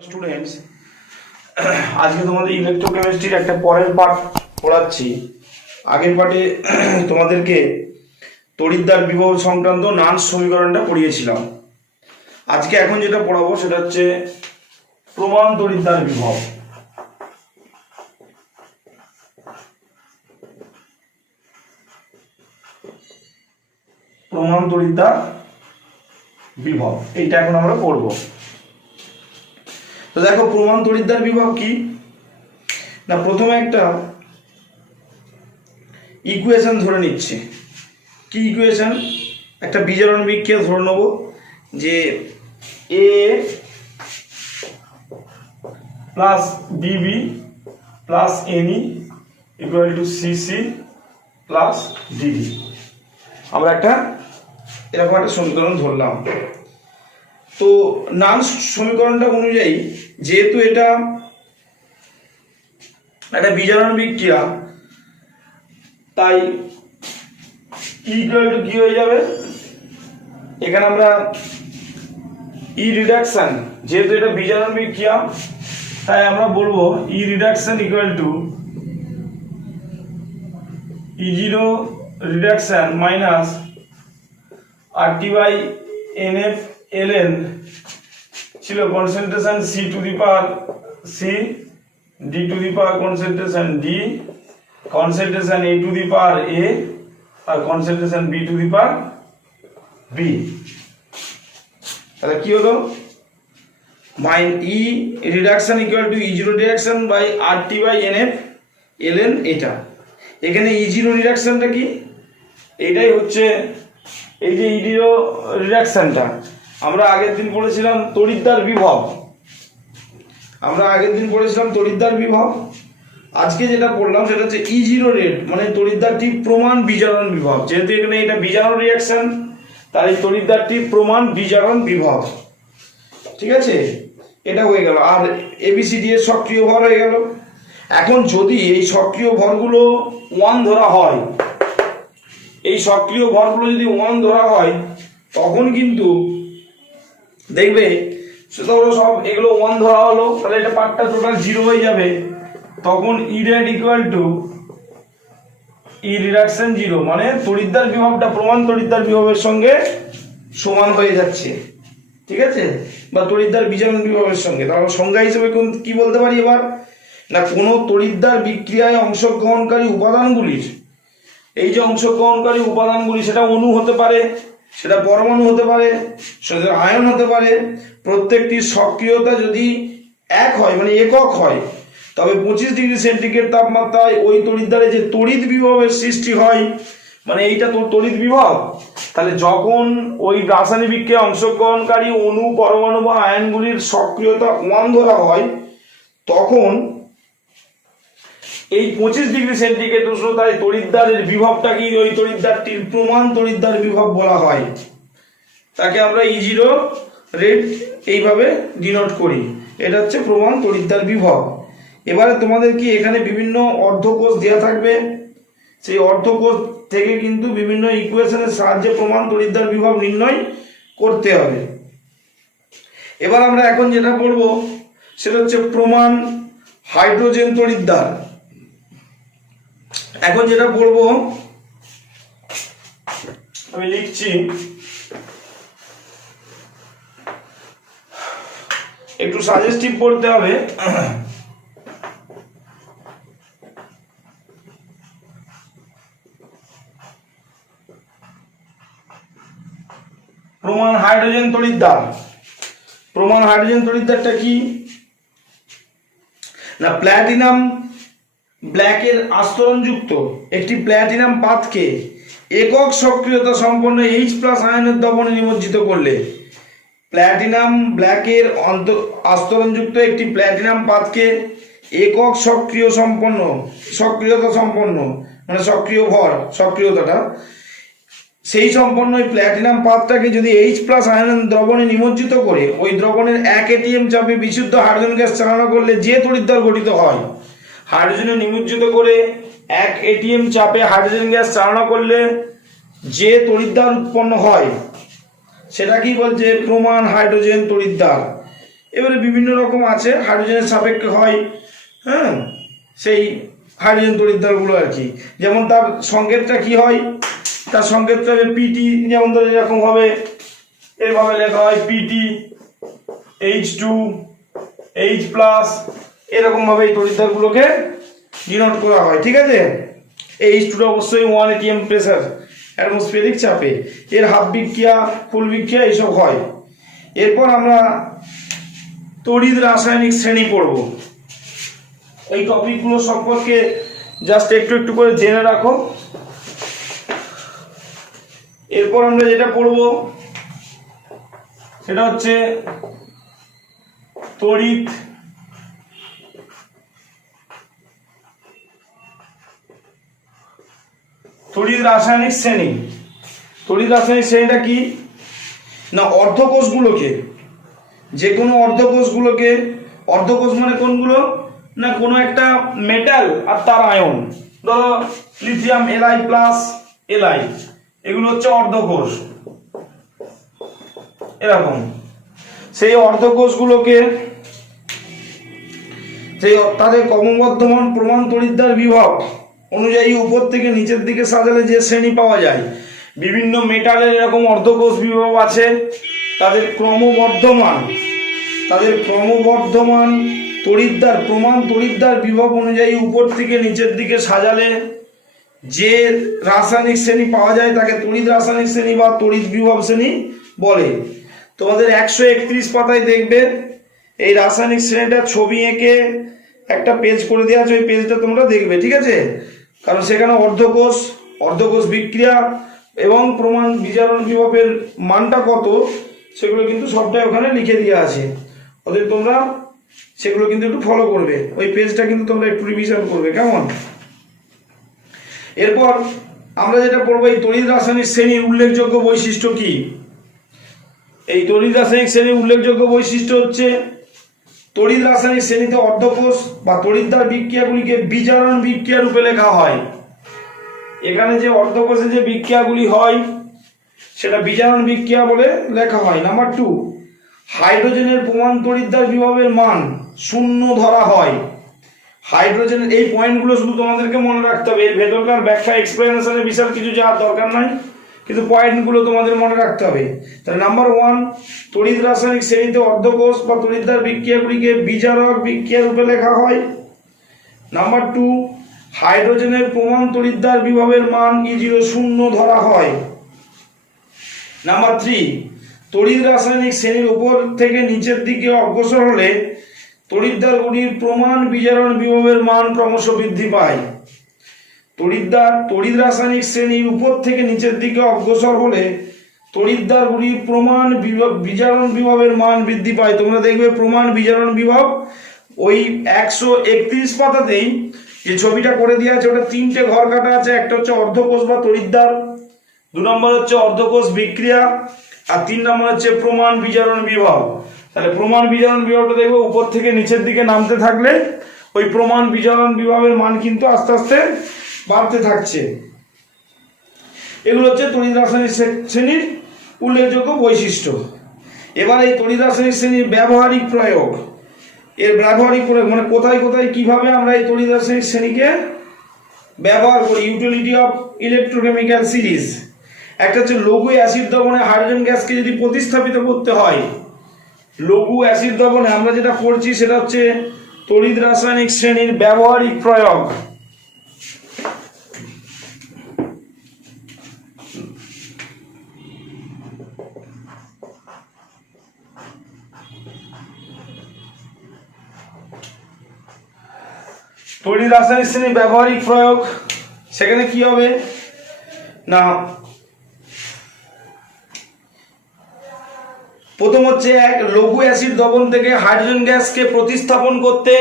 Students, আজকে তোমাদের ইলেকট্রোকেমিস্ট্রির একটা পরের পাঠ পড়াচ্ছি। আগের পাঠে তোমাদেরকে তড়িৎদ্বার বিভব সংক্রান্ত নান্স সমীকরণটা পড়িয়েছিলাম। আজকে এখন যেটা পড়াবো সেটা হচ্ছে প্রমাণ তড়িৎদ্বার বিভব। প্রমাণ তড়িৎদ্বার বিভব এইটা এখন আমরা পড়বো। তো দেখো, প্রমাণ তড়িৎদ্বার বিভব কি না, প্রথমে একটা ইকুয়েশন ধরে নিচ্ছে। কি ইকুয়েশন? একটা বিজারণ বিক্রিয়া ধরে নেব যে A plus D B plus N E equal to C C plus D D. আমরা একটা এরকম একটা সমীকরণ ধরলাম। তো নান্স সমীকরণটা অনুযায়ী যেহেতু এটা একটা বিজারণ বিক্রিয়া, তাই ইকুয়াল টু কি হয়ে যাবে, এখানে আমরা ই রিডাকশন, যেহেতু এটা বিজারণ বিক্রিয়া তাই আমরা বলবো E reduction equal to E zero reduction minus R T by N F L N ছিল concentration C to the power C D to the power concentration D, concentration A to the power A আর concentration B to the power B. তাহলে কি হলো, মাইন E reduction equal to E zero reduction by R T by N F L N. এটা এখানে ই zero রিডাকশনটা কি, এটাই হচ্ছে এই যে ই জিরো রিডাকশনটা আমরা আগের দিন পড়েছিলাম তড়িৎদ্বার বিভব। তড়িৎদ্বার বিভব। আজকে যেটা পড়লাম সেটা হচ্ছে ই জিরো রেট, মানে তড়িৎদ্বারটি প্রমাণ বিজারণ বিভব। যেহেতু এখানে এটা বিজারণ রিঅ্যাকশন, তার এই তড়িৎদ্বারটি প্রমাণ বিজারণ বিভব। ঠিক আছে, এটা হয়ে গেল। আর এবিসিডি এর সক্রিয় ভর হয়ে গেল। এখন যদি এই সক্রিয় ভরগুলো 1 ধরা হয়, এই সক্রিয় ভরগুলো যদি 1 ধরা হয়, তখন কিন্তু দেখবে সব এগুলো 1 ধরা হলো, তাহলে এটা পার্টটা টোটাল 0 হয়ে যাবে। তখন E rate equal to E reduction 0, মানে তড়িৎদ্বার বিভবটা প্রমাণ তড়িৎদ্বার বিভবের সঙ্গে সমান হয়ে যাচ্ছে। ঠিক আছে, বা তড়িৎদ্বার বিজারণ বিভবের সঙ্গে। তাহলে সংজ্ঞা হিসেবে কি বলতে পারি এবার না, কোনো তড়িৎদ্বার বিক্রিয়ায় অংশগ্রহণকারী উপাদানগুলির, এই যে অংশগ্রহণকারী উপাদানগুলি, সেটা অণু হতে পারে, সেটা পরমাণু হতে পারে, সেটা আয়ন হতে পারে, প্রত্যেকটির সক্রিয়তা যদি 1 হয়, মানে একক হয়, তবে 25 ডিগ্রি সেন্টিগ্রেড তাপমাত্রায় ওই তড়িৎদ্বারে যে তড়িৎ বিভবের সৃষ্টি হয়, মানে এইটা তো তড়িৎ বিভব। তাহলে যখন ওই রাসায়নিক বিক্রিয়ায় অংশগ্রহণকারী অণু, পরমাণু বা আয়নগুলির সক্রিয়তা 1 ধরা হয়, তখন এই 25 ডিগ্রি সেন্টিগ্রেড উষ্ণতায় তড়িৎদ্বারের বিভবটা কি, ওই তড়িৎদ্বারটির প্রমাণ তড়িৎদ্বার বিভব বলা হয়। তাকে আমরা ই জিরো রেট এইভাবে ডিনোট করি। এটা হচ্ছে প্রমাণ তড়িৎদ্বার বিভব। এবারে তোমাদের কি এখানে বিভিন্ন অর্ধকোষ দেওয়া থাকবে, সেই অর্ধকোষ থেকে কিন্তু বিভিন্ন ইকুয়েশনের সাহায্যে প্রমাণ তড়িৎদ্বার বিভব নির্ণয় করতে হবে। এবার আমরা এখন যেটা পড়ব সেটা হচ্ছে প্রমাণ হাইড্রোজেন তড়িৎদ্বার। এখন যেটা পড়ব আমি লিখছি, একটু সাজেস্টিভ পড়তে হবে। প্রমাণ হাইড্রোজেন তড়িৎদ্বার। প্রমাণ হাইড্রোজেন তড়িৎদ্বারটা কি না, প্ল্যাটিনাম ব্ল্যাকের আস্তরণযুক্ত একটি প্ল্যাটিনাম পাতকে একক সক্রিয়তা সম্পন্ন H+ আয়নের দ্রবণে নিমজ্জিত করলে, প্ল্যাটিনাম ব্ল্যাকের আস্তরণযুক্ত একটি প্ল্যাটিনাম পাতকে একক সক্রিয়তা সম্পন্ন মানে সক্রিয় ভর, সক্রিয়তাটা সেই সম্পন্ন ওই প্ল্যাটিনাম পাতটাকে যদি H+ আয়নের দ্রবণে নিমজ্জিত করে ওই দ্রবণের 1 ATM চাপে বিশুদ্ধ হাইড্রোজেন গ্যাস চালনা করলে যে তড়িৎদ্বার গঠিত হয়, হাইড্রোজেনে নিমজ্জিত করে 1 ATM চাপে হাইড্রোজেন গ্যাস চালনা করলে যে তড়িৎদ্বার উৎপন্ন হয়, সেটা কি বলছে, প্রমাণ হাইড্রোজেন তড়িৎদ্বার। এবারে বিভিন্ন রকম আছে, হাইড্রোজেনের সাপেক্ষে হয়, হ্যাঁ, সেই হাইড্রোজেন তড়িৎদ্বারগুলো আর কি। যেমন তার সংকেতটা কি হয়, তার সংকেতটা হবে পিটি, যেমন ধরো এরকম হবে, এভাবে লেখা হয় পিটি H2 H প্লাস, এরকম ভাবে এই তড়িৎদ্বারগুলোকে ডিনোট করা হয়, ঠিক আছে। H2টা অবশ্যই 1 atm প্রেসার অ্যাটমসফিয়ারিক চাপে, এর হাফ বিক্রিয়া ফুল বিক্রিয়া এইসব হয়। এরপর আমরা তড়িৎ রাসায়নিক শ্রেণী পড়ব। এই টপিকগুলো সম্পর্কে জাস্ট একটু একটু করে জেনে রাখো। এরপর আমরা যেটা পড়ব সেটা হচ্ছে তড়িৎ রাসায়নিক শ্রেণী। তড়িৎ রাসায়নিক শ্রেণীটা কি না, অর্ধকোষগুলোকে, যে কোনো অর্ধকোষগুলোকে, অর্ধকোষ মানে কোনগুলো না, কোনো একটা মেটাল আর তার আয়ন, ধরো লিথিয়াম Li প্লাস Li, এগুলো হচ্ছে অর্ধকোষ, এরকম। সেই অর্ধকোষগুলোকে সেই তাদের ক্রমবর্ধমান প্রমাণ তড়িৎদ্বার বিভব অনুযায়ী উপর থেকে নিচের দিকে সাজালে যে শ্রেণী পাওয়া যায়, বিভিন্ন মেটালের এরকম অর্ধকোষ বিভব আছে, তাদের ক্রমবর্ধমান তড়িৎদ্বার প্রমাণ তড়িৎদ্বার বিভব অনুযায়ী উপর থেকে নিচের দিকে সাজালে যে রাসায়নিক শ্রেণী পাওয়া যায় তাকে তড়িৎ রাসায়নিক শ্রেণী বা তড়িৎ বিভব শ্রেণী বলে। তোমাদের 131 পাতায় দেখবে এই রাসায়নিক শ্রেণীটা ছবি এঁকে একটা পেজ করে দেওয়া আছে, ওই পেজটা তোমরা দেখবে, ঠিক আছে। কারণ সেখানে অর্ধকোষ বিক্রিয়া এবং প্রমাণ বিজারণ বিভবের মানটা কত সেগুলো কিন্তু সবটাই ওখানে লিখে দেওয়া আছে, ওদের তোমরা সেগুলো কিন্তু একটু ফলো করবে, ওই পেজটা কিন্তু তোমরা একটু রিভিশন করবে, কেমন। এরপর আমরা যেটা পড়বো, এই তড়িৎ রাসায়নিক শ্রেণীর উল্লেখযোগ্য বৈশিষ্ট্য কি। এই তড়িৎ রাসায়নিক শ্রেণীর উল্লেখযোগ্য বৈশিষ্ট্য হচ্ছে, তড়িৎ রাসায়নিক শ্রেণীতে অর্ধকোষ বা তড়িৎদ্বার বিক্রিয়াগুলিকে বিজারণ বিক্রিয়া রূপে লেখা হয়। এখানে যে অর্ধকোষে যে বিক্রিয়াগুলি হয় সেটা বিজারণ বিক্রিয়া বলে লেখা হয়। নাম্বার 2, হাইড্রোজেনের প্রমাণ তড়িৎদ্বার বিভবের মান 0 ধরা হয়। হাইড্রোজেনের এই পয়েন্টগুলো শুধু তোমাদেরকে মনে রাখতে হবে, এর ভেতরকার ব্যাখ্যা এক্সপ্লেনেশনে বিশাল কিছু যাওয়ার দরকার নাই, কিন্তু পয়েন্টগুলো তোমাদের মনে রাখতে হবে। তাহলে নাম্বার 1, তড়িৎ রাসায়নিক শ্রেণীতে অর্ধকোষ বা তড়িৎদ্বার বিক্রিয়াগুলিকে বিজারক বিক্রিয়া রূপে লেখা হয়। নাম্বার 2, হাইড্রোজেনের প্রমাণ তড়িৎদ্বার বিভবের মান E0 0 ধরা হয়। নাম্বার 3, তড়িৎ রাসায়নিক শ্রেণীর উপর থেকে নিচের দিকে অগ্রসর হলে তড়িৎদ্বারগুলির প্রমাণ বিজারণ বিভবের মান ক্রমশ বৃদ্ধি পায়। তড়িৎ রাসায়নিক শ্রেণীর উপর থেকে নিচের দিকে অগ্রসর হলে তড়িৎদ্বারগুলির প্রমাণ বিজারণ বিভবের মান বৃদ্ধি পায়। তোমরা দেখবে প্রমাণ বিজারণ বিভব ওই 131 পাতাতেই যে ছবিটা করে দেওয়া আছে, ওটা 3টে ঘর কাটা আছে। একটা হচ্ছে অর্ধকোষ বা তড়িৎদ্বার, 2 নম্বর হচ্ছে অর্ধকোষ বিক্রিয়া, আর 3 নম্বর হচ্ছে প্রমাণ বিজারণ বিভব। তাহলে প্রমাণ বিজারণ বিভবটা দেখবে উপর থেকে নিচের দিকে নামতে থাকলে ওই প্রমাণ বিজারণ বিভবের মান কিন্তু আস্তে আস্তে বাড়তে থাকছে। এগুলো হচ্ছে তড়িৎ রাসায়নিক শ্রেণীর উল্লেখযোগ্য বৈশিষ্ট্য। এবার এই তড়িৎ রাসায়নিক শ্রেণীর ব্যবহারিক প্রয়োগ, এর ব্যবহারিক প্রয়োগ মানে কোথায় কোথায় কিভাবে আমরা এই তড়িৎ রাসায়নিক শ্রেণীকে ব্যবহার করি। Utility of electrochemical series. একটা হচ্ছে লঘু অ্যাসিড দ্রবণে হাইড্রোজেন গ্যাসকে যদি প্রতিস্থাপিত করতে হয়, লঘু অ্যাসিড দ্রবণে আমরা যেটা করছি সেটা হচ্ছে তড়িৎ রাসায়নিক শ্রেণীর ব্যবহারিক প্রয়োগ। তড়িৎ রাসায়নিক শ্রেণীর ব্যবহারিক প্রয়োগ, সেখানে কি হবে না, প্রথম হচ্ছে এক লঘু অ্যাসিড দ্রবণ থেকে হাইড্রোজেন গ্যাসকে প্রতিস্থাপন করতে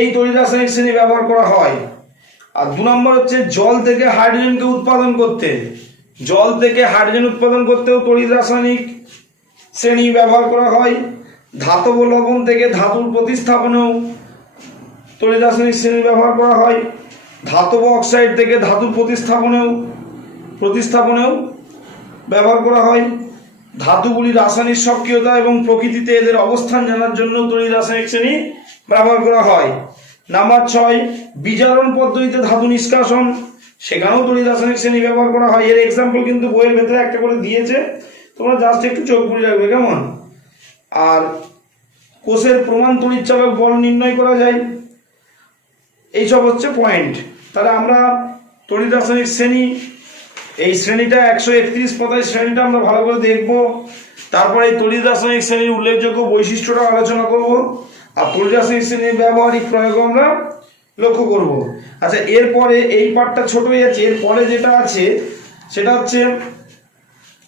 এই তড়িৎ রাসায়নিক শ্রেণী ব্যবহার করা হয়। আর 2 নম্বর হচ্ছে জল থেকে হাইড্রোজেনকে উৎপাদন করতে, জল থেকে হাইড্রোজেন উৎপাদন করতেও তড়িৎ রাসায়নিক শ্রেণী ব্যবহার করা হয়। ধাতব লবণ থেকে ধাতুর প্রতিস্থাপনেও তড়িৎ রাসায়নিক শ্রেণী ব্যবহার করা হয়। ধাতব অক্সাইড থেকে ধাতুর প্রতিস্থাপনেও ব্যবহার করা হয়। ধাতুগুলির রাসায়নিক সক্রিয়তা এবং প্রকৃতিতে এদের অবস্থান জানার জন্য তড়িৎ রাসায়নিক শ্রেণী ব্যবহার করা হয়। নাম্বার 6, বিজারণ পদ্ধতিতে ধাতু নিষ্কাশন, সেখানেও তড়িৎ রাসায়নিক শ্রেণী ব্যবহার করা হয়। এর এক্সাম্পল কিন্তু বইয়ের ভেতরে একটা করে দিয়েছে, তোমরা জাস্ট একটু চোখ বুঝে রাখবে, কেমন। আর কোষের প্রমাণ তড়িৎচালক বল নির্ণয় করা যায়। এইসব হচ্ছে পয়েন্ট। তাহলে আমরা তড়িৎ রাসায়নিক শ্রেণী, এই শ্রেণীটা 131 পাতায় শ্রেণীটা আমরা ভালো করে দেখব। তারপরে এই তড়িৎ রাসায়নিক শ্রেণীর উল্লেখযোগ্য বৈশিষ্ট্যটা আলোচনা করব, আর তড়িৎ রাসায়নিক শ্রেণীর ব্যবহারিক প্রয়োগ আমরা লক্ষ্য করব। আচ্ছা, এরপরে এই পার্টটা ছোট হয়ে যাচ্ছে, এরপরে যেটা আছে সেটা হচ্ছে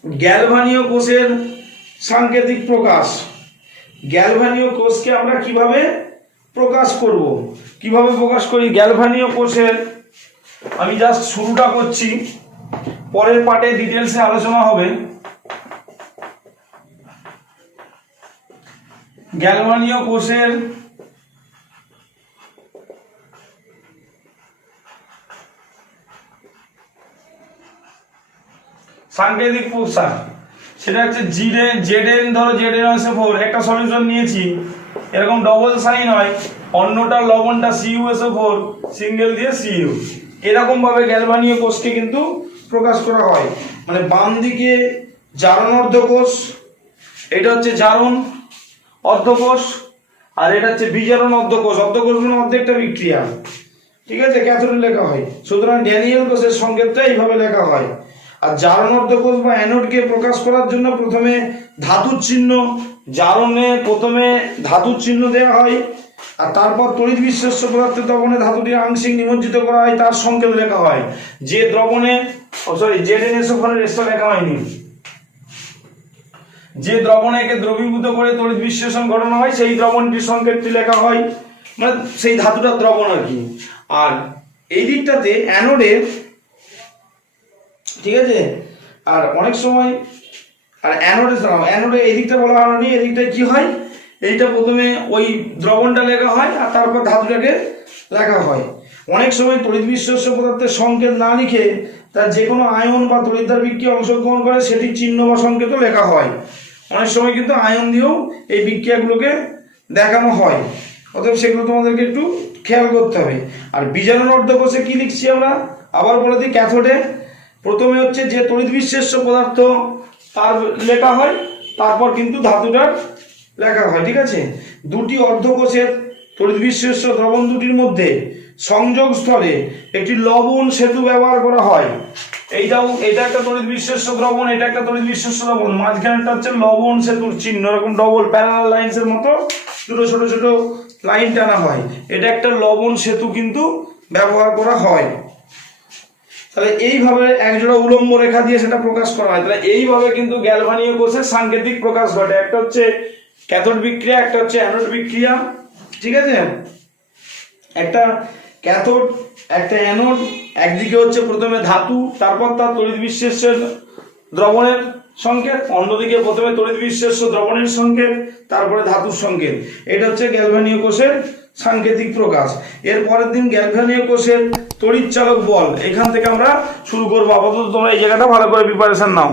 গ্যালভানীয় কোষের সাংকেতিক প্রকাশ। গ্যালভানীয় কোষকে আমরা কিভাবে প্রকাশ করব, কিভাবে প্রকাশ করি গ্যালভানীয় কোষের, আমি জাস্ট শুরুটা করছি, পরের পার্টে ডিটেলসে আলোচনা হবে। গ্যালভানীয় কোষের সাংকেতিক প্রকাশ, সেটা হচ্ছে জেডএন, ধরো ZnSO4 একটা সলিউশন নিয়েছি, এরকম ডবল সাইন হয়, অন্যটা লবণটা CuSO4 সিঙ্গেল দিয়ে Cu, এরকম ভাবে গ্যালভানীয় কোষকে কিন্তু প্রকাশ করা হয়। মানে বাম দিকে জারণ অর্ধকোষ, এটা হচ্ছে জারণ অর্ধকোষ, আর এটা হচ্ছে বিজারণ অর্ধকোষ। অর্ধকোষ মানে অর্ধেকটা বিক্রিয়া, ঠিক আছে, ক্যাথোডে লেখা হয়। সুতরাং ড্যানিয়েল কোষের সংকেতটা এইভাবে লেখা হয়। আর জারণ অর্ধকোষ বা অ্যানোডকে প্রকাশ করার জন্য প্রথমে ধাতুর চিহ্ন, জারণে প্রথমে ধাতুর চিহ্ন দেওয়া হয়, আর তারপর তড়িৎ বিশ্লেষ্য পদার্থের দ্রবণে ধাতুটি আংশিক নিমজ্জিত করা হয়, তার সংকেত লেখা হয়। যে দ্রবণে ZnSO4 এর লেখা হয়নি, যে দ্রবণে একে দ্রবীভূত করে তড়িৎ বিশ্লেষণ ঘটানো হয় সেই দ্রবণটির সংকেতটি লেখা হয়, মানে সেই ধাতুটার দ্রবণ আর কি। আর এই দিকটাতে অ্যানোডে, ঠিক আছে, আর অনেক সময় আর অ্যানোডে এই দিকটা বলা হয়নি, এই দিকটা কি হয়, এইটা প্রথমে ওই দ্রবণটা লেখা হয় আর তারপর ধাতুটাকে লেখা হয়। অনেক সময় তড়িৎ বিশ্লেষ্য পদার্থের সংকেত না লিখে তার যে কোনো আয়ন বা তড়িৎদ্বার বিক্রিয়া অংশগ্রহণ করে সেটির চিহ্ন বা সংকেতও লেখা হয়। অনেক সময় কিন্তু আয়ন দিয়েও এই বিক্রিয়াগুলোকে দেখানো হয়, অতএব সেগুলো তোমাদেরকে একটু খেয়াল করতে হবে। আর বিজারণ অর্ধকোষে কি লিখছি আমরা, আবার বলে দিই, ক্যাথোডে প্রথমে হচ্ছে যে তড়িৎ বিশ্লেষ্য পদার্থ তার লেখা হয়, তারপর কিন্তু ধাতুটার লেখা হয়, ঠিক আছে। দুটি অর্ধকোষের তড়িৎ বিশ্লেষ্য দ্রবণ দুটির মধ্যে সংযোগ স্থলে একটি লবণ সেতু ব্যবহার করা হয়। এটা একটা তড়িৎ বিশ্লেষ্য দ্রবণ, এটা একটা তড়িৎ বিশ্লেষ্য দ্রবণ, মাঝখানেটা হচ্ছে লবণ সেতুর চিহ্ন, এরকম ডবল প্যারালাল লাইনস এর মতো দুটো ছোট ছোট লাইন টানা হয়, এটা একটা লবণ সেতু কিন্তু ব্যবহার করা হয়। তাহলে এইভাবে একজোড়া উলম্ব রেখা দিয়ে সেটা প্রকাশ করা হয়। তাহলে এইভাবে কিন্তু গ্যালভানীয় কোষের সাংকেতিক প্রকাশ ঘটে, একটা হচ্ছে ক্যাথোড বিক্রিয়া, একটা হচ্ছে অ্যানোড বিক্রিয়া, ঠিক আছে। একটা ক্যাথোড, একটা অ্যানোড, একদিকে হচ্ছে প্রথমে ধাতু, তারপর তার তড়িৎ বিশ্লেষ্যের দ্রবণের সংকেত, অন্যদিকে প্রথমে তড়িৎ বিশ্লেষ্য দ্রবণের সংকেত, তারপরে ধাতুর সংকেত। এটা হচ্ছে গ্যালভানীয় কোষের সাংকেতিক প্রকাশ। এর পরের দিন গ্যালভানীয় কোষের তড়িৎচালক বল, এখান থেকে আমরা শুরু করবো। আপাতত তোমরা এই জায়গাটা ভালো করে প্রিপারেশন নাও।